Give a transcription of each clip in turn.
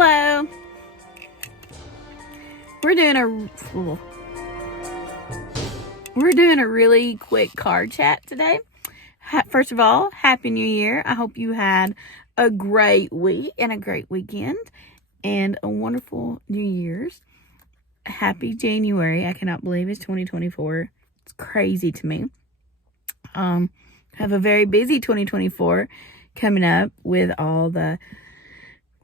Hello. We're doing a really quick card chat today. First of all, Happy New Year. I hope you had a great week and a great weekend and a wonderful New Year's. Happy January. I cannot believe it's 2024. It's crazy to me. Have a very busy 2024 coming up with all the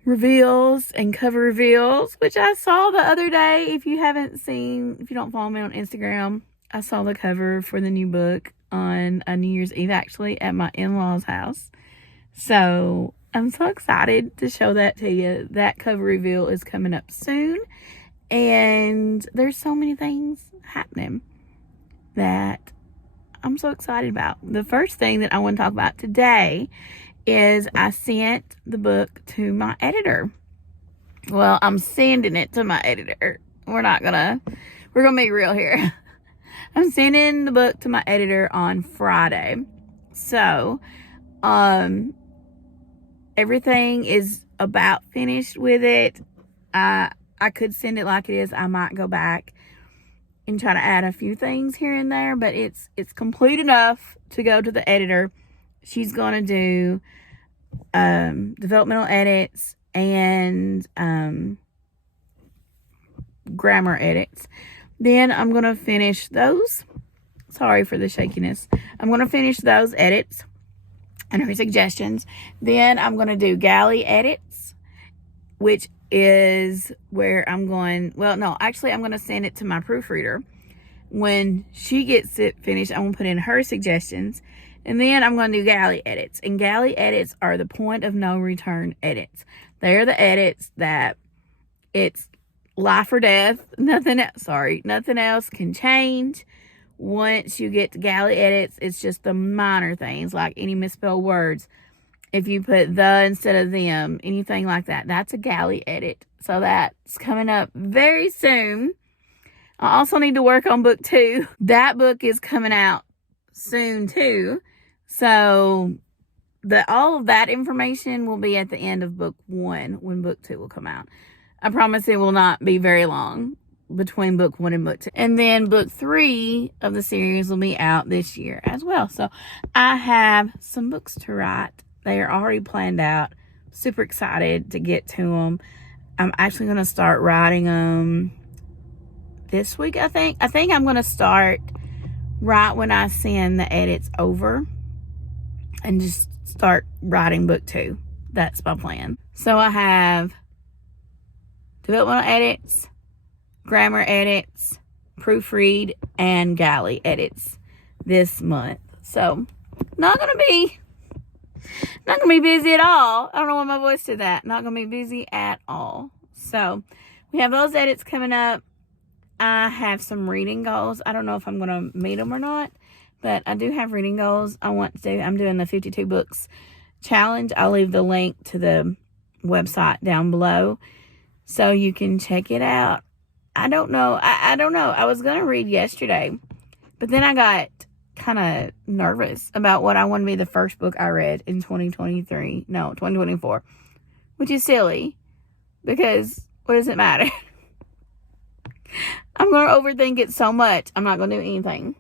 reveals and cover reveals, which I saw the other day. If you don't follow me on Instagram, I saw the cover for the new book on New Year's Eve, actually, at my in-laws' house. So I'm so excited to show that to you. That cover reveal is coming up soon. And there's so many things happening that I'm so excited about. The first thing that I want to talk about today is I sent the book to my editor. Well, I'm sending it to my editor. We're gonna be real here. I'm sending the book to my editor on Friday. So, everything is about finished with it. I could send it like it is. I might go back and try to add a few things here and there, but it's complete enough to go to the editor. She's going to do developmental edits and grammar edits. Then I'm going to finish those. Sorry for the shakiness. I'm going to finish those edits and her suggestions. Then I'm going to do galley edits, which is where I'm going to send it to my proofreader. When she gets it finished, I'm going to put in her suggestions. And then I'm going to do galley edits. And galley edits are the point of no return edits. They're the edits that it's life or death. Nothing else can change. Once you get to galley edits, it's just the minor things, like any misspelled words. If you put the instead of them, anything like that, that's a galley edit. So that's coming up very soon. I also need to work on book 2. That book is coming out soon too. So all of that information will be at the end of book 1 when book 2 will come out. I promise it will not be very long between book 1 and book 2. And then book 3 of the series will be out this year as well. So I have some books to write. They are already planned out. Super excited to get to them. I'm actually going to start writing them this week, I think. I think I'm going to start right when I send the edits over and just start writing book 2. That's my plan. So I have developmental edits, grammar edits, proofread, and galley edits this month. So not gonna be busy at all. I don't know why my voice did that. Not gonna be busy at all. So we have those edits coming up. I have some reading goals. I don't know if I'm gonna meet them or not, but I do have reading goals I want to do. I'm doing the 52 books challenge. I'll leave the link to the website down below so you can check it out. I don't know. I don't know. I was going to read yesterday, but then I got kind of nervous about what I want to be the first book I read in 2024, which is silly because what does it matter? I'm going to overthink it so much. I'm not going to do anything,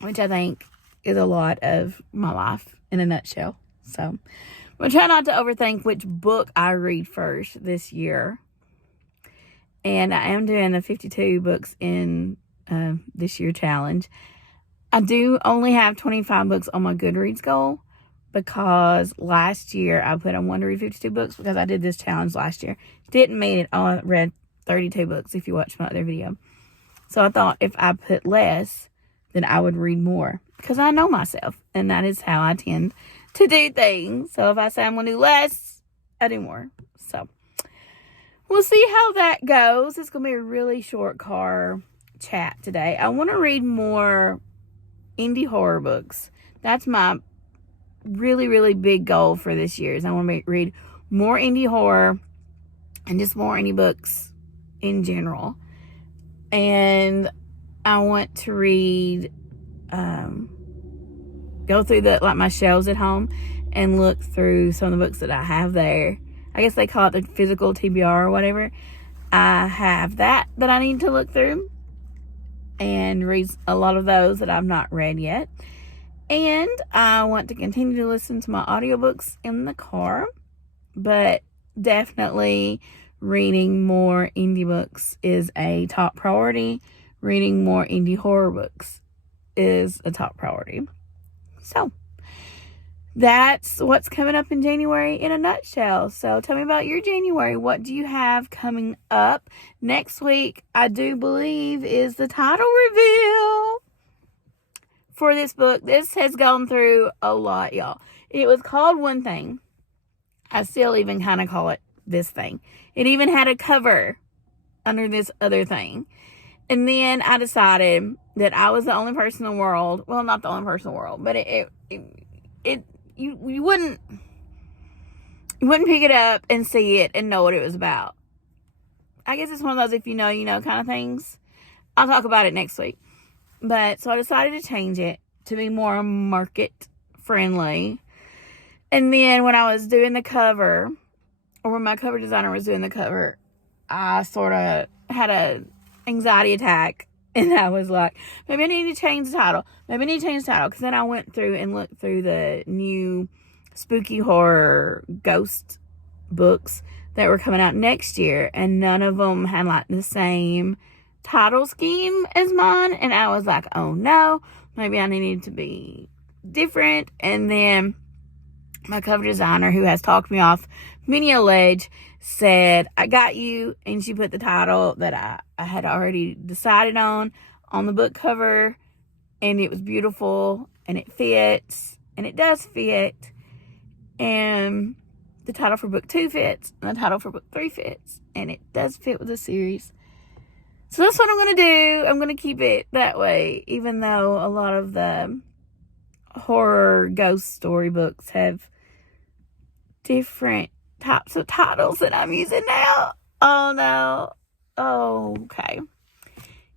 which I think is a lot of my life in a nutshell. So I'm going to try not to overthink which book I read first this year. And I am doing the 52 books in this year challenge. I do only have 25 books on my Goodreads goal because last year I put I wanted to read 52 books because I did this challenge last year. Didn't mean it. I read 32 books if you watched my other video. So I thought if I put less, then I would read more because I know myself. And that is how I tend to do things. So if I say I'm going to do less, I do more. So we'll see how that goes. It's going to be a really short car chat today. I want to read more indie horror books. That's my really, really big goal for this year. Is I want to read more indie horror and just more indie books in general. And I want to read, go through my shelves at home and look through some of the books that I have there. I guess they call it the physical TBR or whatever. I have that I need to look through and read a lot of those that I've not read yet. And I want to continue to listen to my audiobooks in the car, but definitely reading more indie books is a top priority. Reading more indie horror books is a top priority. So that's what's coming up in January in a nutshell. So tell me about your January. What do you have coming up? Next week, I do believe, is the title reveal for this book. This has gone through a lot, y'all. It was called one thing. I still even kind of call it this thing. It even had a cover under this other thing. And then I decided that I was the only person in the world. Well, not the only person in the world, but you wouldn't pick it up and see it and know what it was about. I guess it's one of those if you know, you know kind of things. I'll talk about it next week. But so I decided to change it to be more market friendly. And then when I was doing the cover, or when my cover designer was doing the cover, I sort of had a anxiety attack, and I was like, maybe I need to change the title. Because then I went through and looked through the new spooky horror ghost books that were coming out next year, and none of them had like the same title scheme as mine. And I was like, oh no, maybe I needed to be different. And then my cover designer, who has talked me off many a ledge, said, I got you. And she put the title that I had already decided on the book cover. And it was beautiful. And it fits. And it does fit. And the title for book 2 fits. And the title for book 3 fits. And it does fit with the series. So that's what I'm going to do. I'm going to keep it that way. Even though a lot of the horror ghost story books have different types of titles that I'm using now. Oh no. Oh, okay.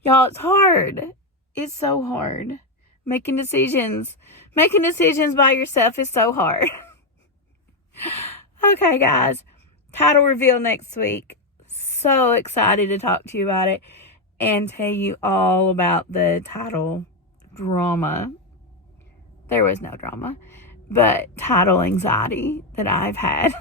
Y'all, it's hard. It's so hard. Making decisions by yourself is so hard. Okay, guys. Title reveal next week. So excited to talk to you about it and tell you all about the title drama. There was no drama, but title anxiety that I've had.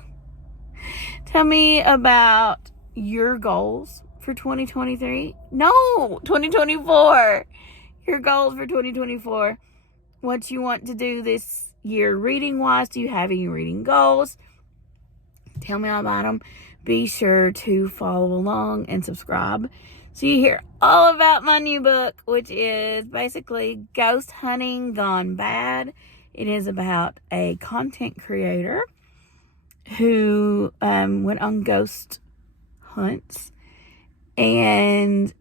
Tell me about your goals for 2023. No, 2024. Your goals for 2024. What you want to do this year reading wise. Do you have any reading goals? Tell me all about them. Be sure to follow along and subscribe so you hear all about my new book, which is basically Ghost Hunting Gone Bad. It is about a content creator who went on ghost hunts, and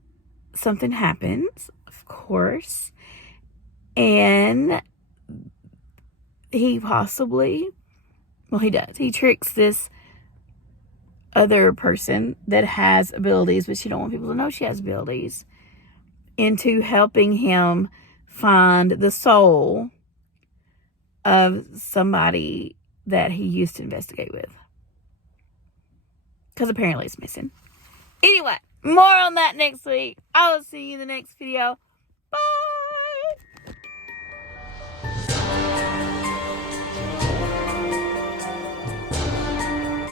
something happens, of course, and he tricks this other person that has abilities, but she don't want people to know she has abilities, into helping him find the soul of somebody that he used to investigate with. Because apparently it's missing. Anyway, more on that next week. I will see you in the next video. Bye!